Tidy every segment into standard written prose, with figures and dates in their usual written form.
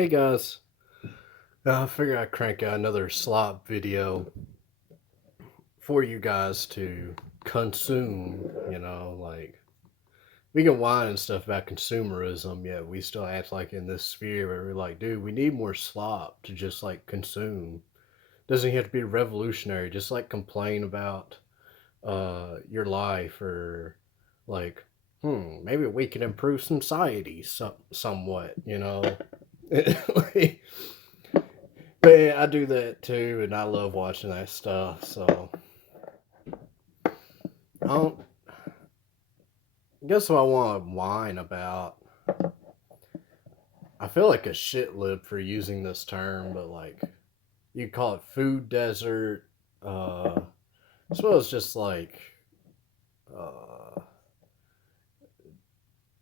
Hey guys, I figured I'd crank out another slop video for you guys to consume. Like we can whine and stuff about consumerism, yet we still act like in this sphere where we're like, dude, we need more slop to just like consume. Doesn't have to be revolutionary. Just like complain about your life or like, maybe we can improve society somewhat. Like, but yeah, I do that too, and I love watching that stuff. So, I don't guess what I want to whine about. I feel like a shit lib for using this term, but like you call it food desert, as well as just like uh,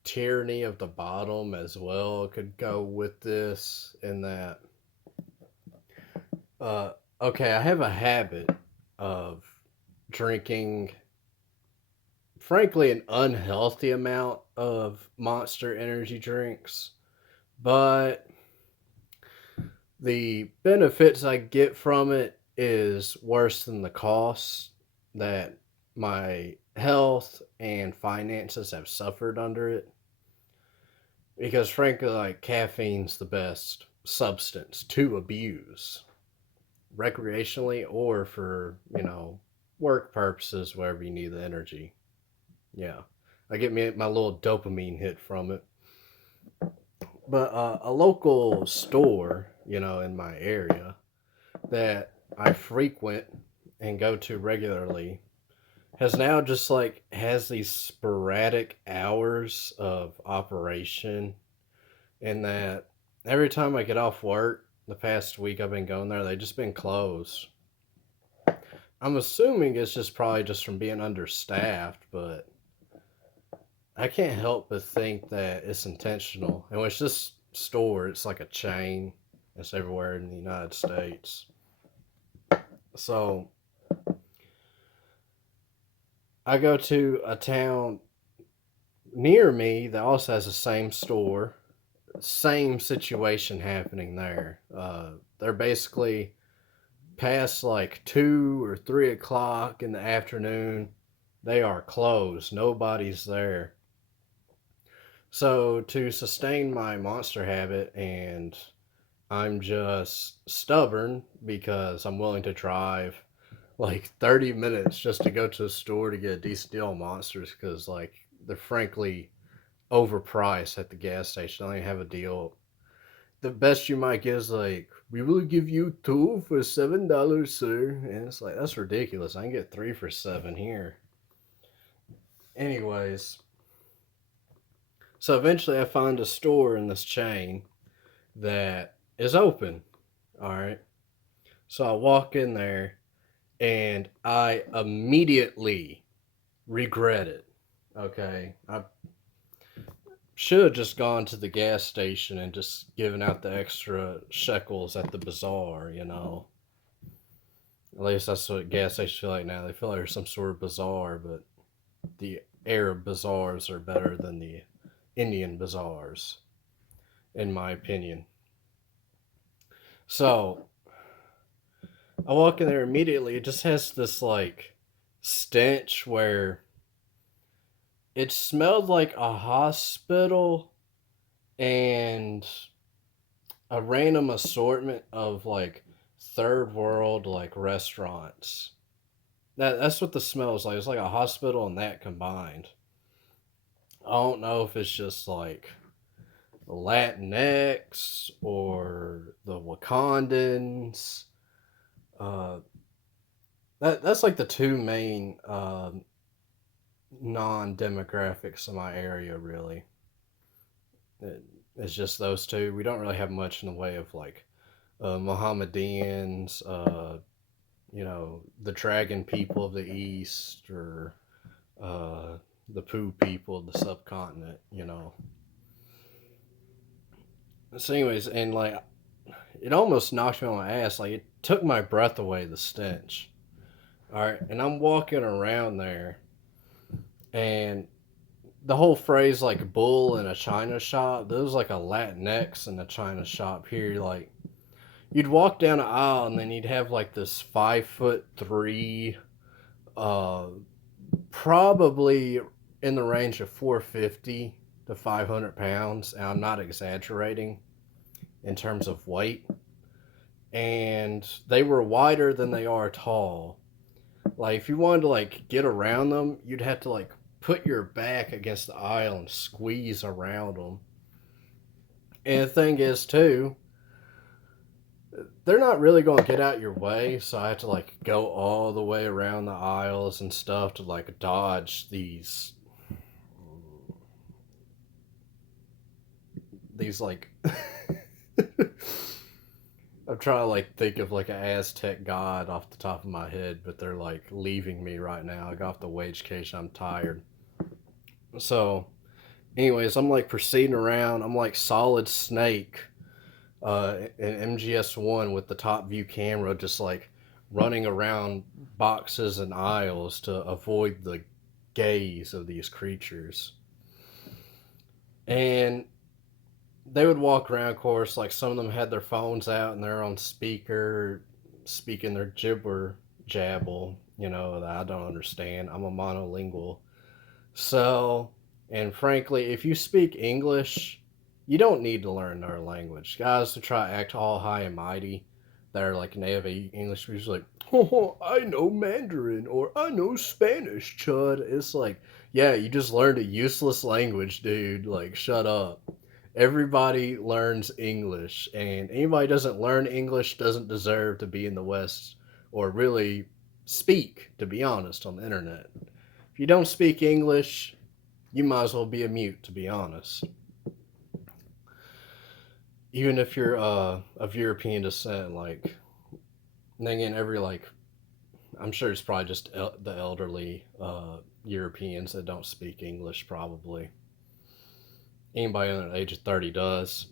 tyranny of the bottom as well could go with this. In that, uh, okay, I have a habit of drinking frankly an unhealthy amount of Monster energy drinks, but the benefits I get from it is worse than the costs that my health and finances have suffered under it. Because frankly, like caffeine's the best substance to abuse recreationally or for, work purposes, wherever you need the energy. Yeah. I get me my little dopamine hit from it. But a local store, in my area that I frequent and go to regularly has now just like has these sporadic hours of operation in that every time I get off work, the past week I've been going there, they've just been closed. I'm assuming it's just probably just from being understaffed, but I can't help but think that it's intentional. And when it's this store, it's like a chain. It's everywhere in the United States. So I go to a town near me that also has the same store, same situation happening there. They're basically past like 2 or 3 o'clock in the afternoon. They are closed. Nobody's there. So to sustain my monster habit, and I'm just stubborn because I'm willing to drive like 30 minutes just to go to the store to get a decent deal on monsters because like they're frankly overpriced at the gas station. I don't even have a deal. The best you might get is like, we will give you two for $7, sir. And it's like, that's ridiculous. I can get three for seven here. Anyways, so eventually I find a store in this chain that is open. All right. So I walk in there and I immediately regret it. Okay. I should have just gone to the gas station and just given out the extra shekels at the bazaar. At least that's what gas stations feel like now. They feel like there's some sort of bazaar, but the Arab bazaars are better than the Indian bazaars, in my opinion. So I walk in there immediately. It just has this like stench where it smelled like a hospital and a random assortment of like third world like restaurants. That's what the smell is like. It's like a hospital and that combined. I don't know if it's just like the Latinx or the Wakandans. Uh, that's like the two main non-demographics in my area. Really, it's just those two. We don't really have much in the way of like Mohammedans, the dragon people of the East, or uh, the poo people of the subcontinent. So, anyways, and like, it almost knocked me on my ass. Like, it took my breath away, the stench. All right, and I'm walking around there, and the whole phrase like bull in a china shop, there was like a Latinx in a china shop here. Like you'd walk down an aisle and then you'd have like this 5'3", uh, probably in the range of 450 to 500 pounds. And I'm not exaggerating in terms of weight. And they were wider than they are tall. Like if you wanted to like get around them, you'd have to like put your back against the aisle and squeeze around them. And the thing is too, they're not really going to get out your way, so I have to like go all the way around the aisles and stuff to like dodge these like I'm trying to like think of like an Aztec god off the top of my head, but they're like leaving me right now. I got off the wage case. I'm tired. So, anyways, I'm like proceeding around. I'm like Solid Snake in MGS1 with the top view camera, just like running around boxes and aisles to avoid the gaze of these creatures. And they would walk around, of course, like some of them had their phones out and they're on speaker, speaking their gibber jabble, that I don't understand. I'm a monolingual. So, and frankly, if you speak English, you don't need to learn their language. Guys who try to act all high and mighty, that are like native English speakers, like, oh, I know Mandarin or I know Spanish, chud. It's like, yeah, you just learned a useless language, dude. Like, shut up. Everybody learns English, and anybody who doesn't learn English doesn't deserve to be in the West or really speak, to be honest, on the internet. If you don't speak English, you might as well be a mute, to be honest. Even if you're of European descent, like, and again, I'm sure it's probably just the elderly Europeans that don't speak English, probably. Anybody under the age of 30 does.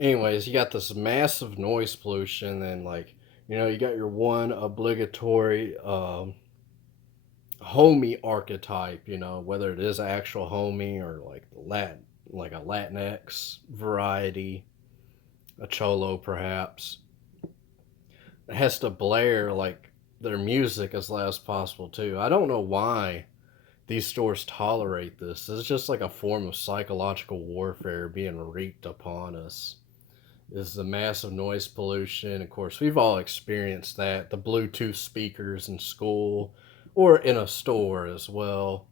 Anyways, you got this massive noise pollution, and like, you got your one obligatory homie archetype, whether it is actual homie or like a Latinx variety, a cholo perhaps. It has to blare like their music as loud as possible too. I don't know why these stores tolerate this. It's just like a form of psychological warfare being wreaked upon us. Is the massive noise pollution. Of course, we've all experienced that. The Bluetooth speakers in school or in a store as well.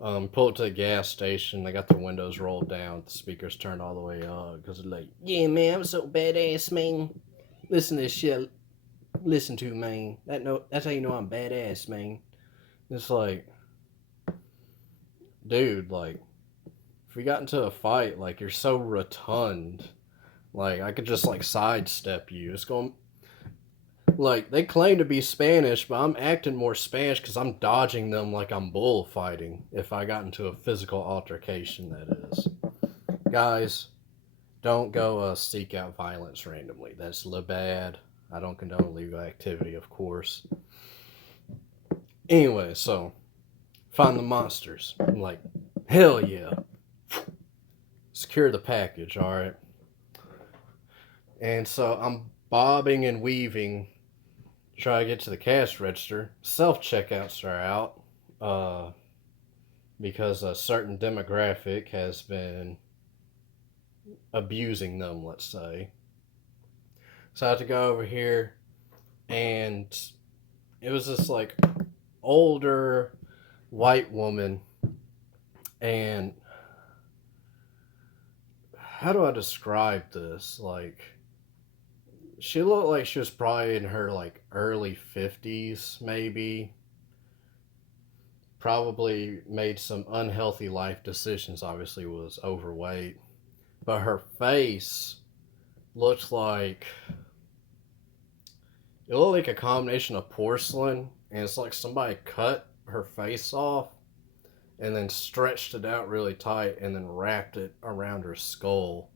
Pull it to a gas station. They got their windows rolled down. The speakers turned all the way up because they're like, yeah, man, I'm so badass, man. Listen to this shit. Listen to, man. That's how you know I'm badass, man. It's like, dude, like, if we got into a fight, like, you're so rotund. Like, I could just, like, sidestep you. It's going, like, they claim to be Spanish, but I'm acting more Spanish because I'm dodging them like I'm bullfighting if I got into a physical altercation, that is. Guys, don't go seek out violence randomly. That's bad. I don't condone illegal activity, of course. Anyway, so, find the monsters. I'm like, hell yeah. Secure the package, alright? And so I'm bobbing and weaving, try to get to the cash register. Self-checkouts are out because a certain demographic has been abusing them, let's say. So I had to go over here, and it was this like older white woman, and how do I describe this? Like, she looked like she was probably in her like early 50s, maybe. Probably made some unhealthy life decisions, obviously was overweight. But her face looked like it looked like a combination of porcelain, and it's like somebody cut her face off and then stretched it out really tight and then wrapped it around her skull.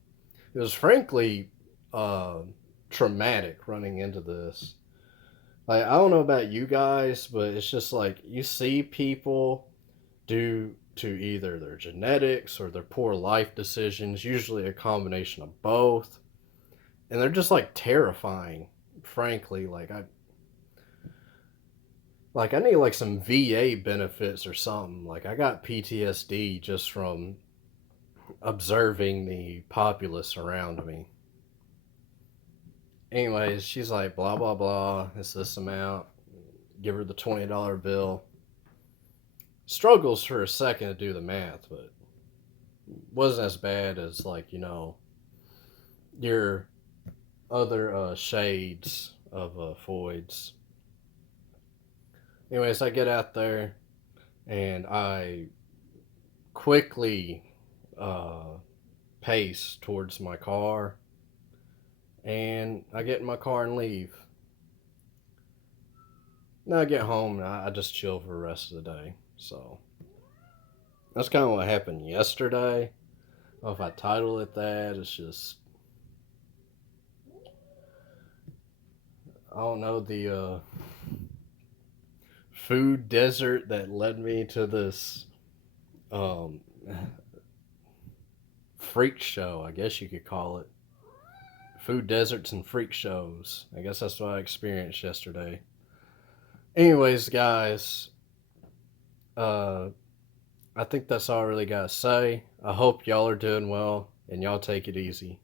It was frankly traumatic running into this. Like, I don't know about you guys, but it's just like you see people due to either their genetics or their poor life decisions, usually a combination of both. And they're just like terrifying, frankly. I need like some VA benefits or something. Like I got PTSD just from observing the populace around me. Anyways, she's like blah blah blah, it's this amount. Give her the $20 bill. Struggles for a second to do the math, but wasn't as bad as like, your other shades of Foids. Anyways, I get out there and I quickly uh, pace towards my car, and I get in my car and leave. Then I get home and I just chill for the rest of the day. So that's kind of what happened yesterday. I don't know if I title it that. It's just, I don't know, the food desert that led me to this um, freak show, I guess you could call it. Food deserts and freak shows. I guess that's what I experienced yesterday. Anyways, guys, uh, I think that's all I really got to say. I hope y'all are doing well and y'all take it easy.